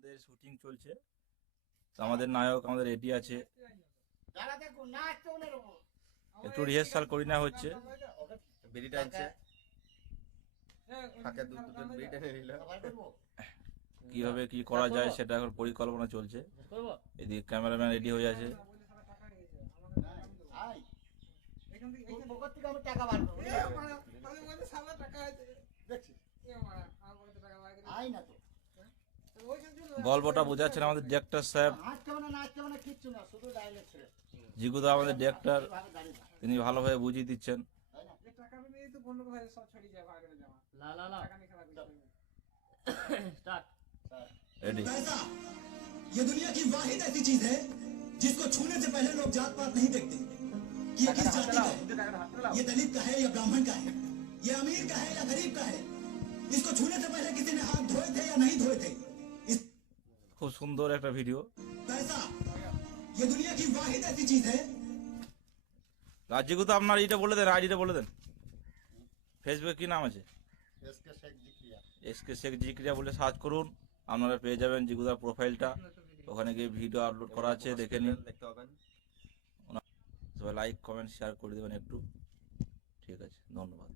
আমাদের শুটিং চলছে, তো আমাদের নায়ক আমাদের রেডি আছে, একটু রিহার্সাল করি না হচ্ছে। বিড়ি টানছে, ফাঁকে দুটো বিড়ি টেনে নিল। কিভাবে কি করা যায় সেটা এখন পরিকল্পনা চলছে। এদিকে ক্যামেরাম্যান রেডি হয়ে আছে। গল্পটা বোঝাচ্ছেন আমাদের ডিরেক্টর সাহেব জিগুদা, আমাদের ডিরেক্টর, তিনি ভালোভাবে বুঝিয়ে দিচ্ছেন। रेडी। ये दुनिया की वाहिद ऐसी चीज है जिसको छूने से पहले लोग जात पात नहीं देखते कि ये किस जाति का है, ये दलित का है या ब्राह्मण का है, ये अमीर का है या गरीब का है। इसको छूने से पहले किसी ने हाथ धोए थे या नहीं धोए थे। খুব সুন্দর একটা ভিডিও। पैसा ये दुनिया की वाहिद ऐसी चीज है। রাজ্যগু তো আপনার এইটা বলে দেন, আইডিটা বলে দেন। ফেসবুকে কি নাম আছে? এসকে শেখ জিক্রিয়া বলে সার্চ করুন, আপনারা পেয়ে যাবেন জিগুদার প্রোফাইলটা। ওখানে গিয়ে ভিডিও আপলোড করা আছে, দেখে নিন। সবাই লাইক কমেন্ট শেয়ার করে দেবেন একটু। ঠিক আছে, ধন্যবাদ।